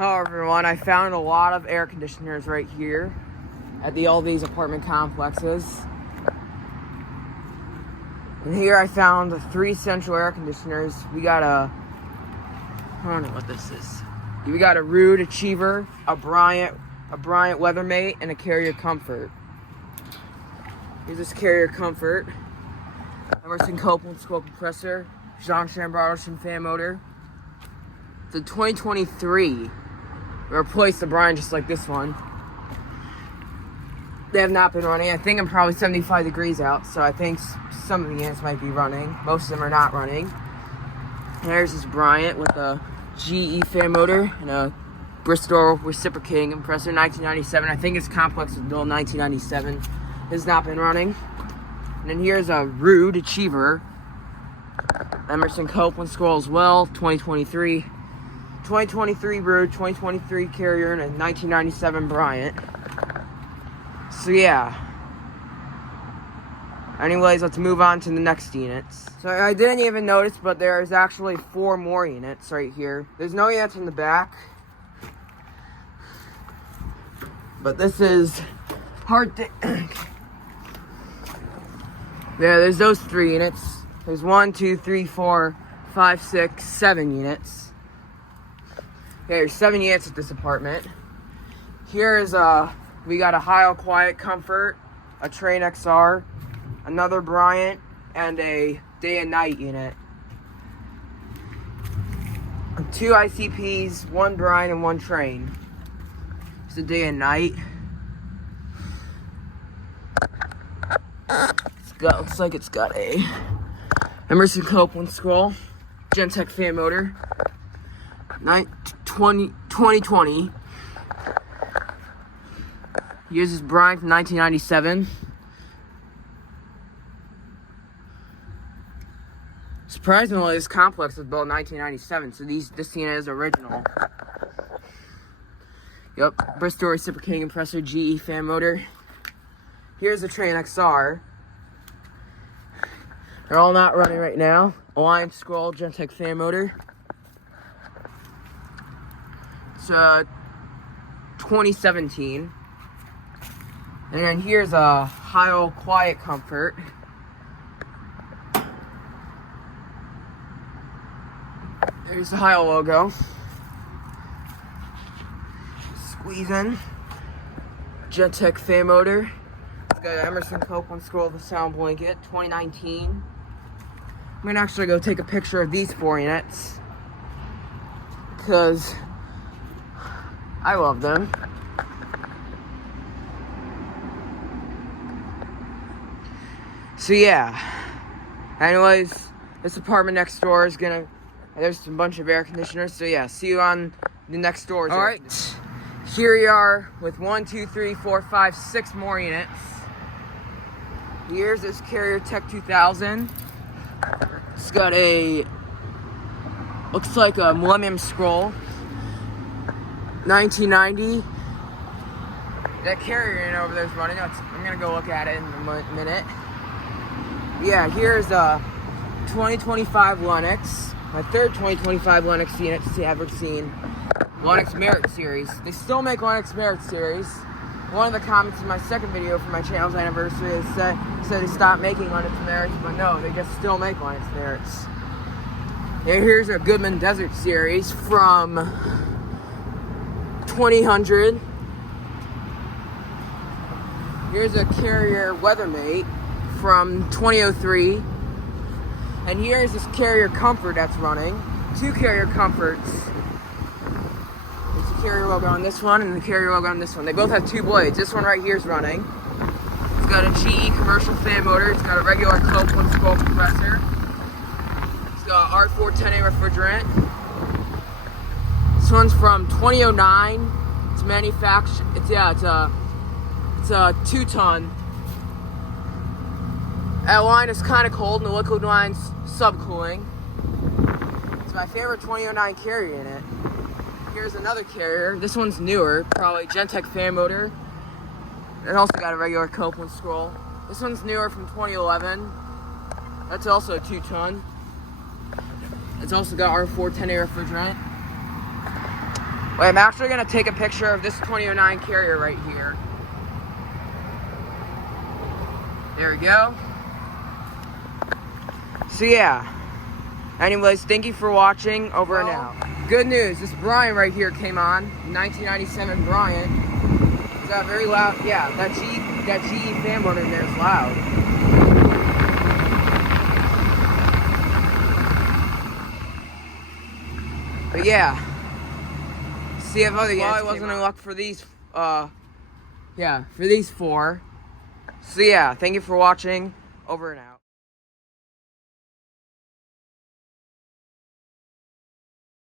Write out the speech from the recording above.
Hello everyone, I found a lot of air conditioners right here at all these apartment complexes. And here I found 3 central air conditioners. We got I don't know what this is. We got a Rude Achiever, a Bryant Weathermate, and a Carrier Comfort. Here's this Carrier Comfort. Emerson Copeland scroll compressor, Jean Chamberlain fan motor. It's a 2023. We replaced the Bryant just like this one. They have not been running. I think I'm probably 75 degrees out, so I think some of the units might be running. Most of them are not running. There's this Bryant with a GE fan motor and a Bristol reciprocating compressor, 1997. I think its complex was built in 1997. It has not been running. And then here's a Rude Achiever. Emerson Copeland scroll as well, 2023. 2023 Rude, 2023 Carrier, and a 1997 Bryant. So yeah. Anyways, let's move on to the next units. So I didn't even notice, but there's actually 4 more units right here. There's no units in the back. But this is hard to... Yeah, there's those 3 units. There's 1, 2, 3, 4, 5, 6, 7 units. Okay, there's 7 units at this apartment. Here is we got a Heil Quiet Comfort, a Train XR, another Bryant, and a day and night unit. 2 ICPs, 1 Bryant, and 1 Train. It's a day and night. Looks like it's got a Emerson Copeland scroll, Gentech fan motor, 2020. Uses Bryant from 1997. Surprisingly, this complex was built in 1997, so this unit is original. Yep, Bristol reciprocating compressor, GE fan motor. Here's the Train XR. They're all not running right now. Alliance scroll, Gentech fan motor. It's 2017. And then here's a Heil Quiet Comfort. There's the Heil logo. Squeeze in. Gentech fan motor. It's got an Emerson Copeland scroll with a sound blanket, 2019. I'm gonna actually go take a picture of these 4 units because I love them. So yeah. Anyways, this apartment next door is there's a bunch of air conditioners. So yeah, see you on the next doors. All right. Here we are with 1, 2, 3, 4, 5, 6 more units. Here's this Carrier Tech 2000. It's got looks like a Millennium Scroll, 1990. That Carrier unit over there is running. I'm gonna go look at it in a minute. Yeah, here's a 2025 Lennox. My 3rd 2025 Lennox unit to ever seen. Lennox Merit Series. They still make Lennox Merit Series. One of the comments in my 2nd video for my channel's anniversary said they stopped making Lennox Merits, but no, they just still make Lennox Merits. And here's a Goodman Desert Series from 2000. Here's a Carrier Weathermate from 2003. And here's this Carrier Comfort that's running. 2 Carrier Comforts. There's the Carrier logo on this one and the Carrier logo on this one. They both have 2 blades. This one right here is running. It's got a GE commercial fan motor. It's got a regular Copeland scroll compressor. It's got R410A refrigerant. This one's from 2009. It's manufactured. It's a 2-ton. That line is kind of cold, and the liquid line's subcooling. It's my favorite 2009 Carrier unit. Here's another Carrier. This one's newer, probably Gentech fan motor. It also got a regular Copeland scroll. This one's newer from 2011. That's also a 2-ton. It's also got R410A refrigerant. Wait, I'm actually gonna take a picture of this 2009 Carrier right here. There we go. So yeah. Anyways, thank you for watching. Over and out. Good news. This Bryant right here came on. 1997 Bryant. Is that very loud? Yeah, that GE fan motor in there is loud. But yeah. See if other guys. Well, I wasn't in luck for these. Yeah, for these four. So yeah, thank you for watching. Over and out.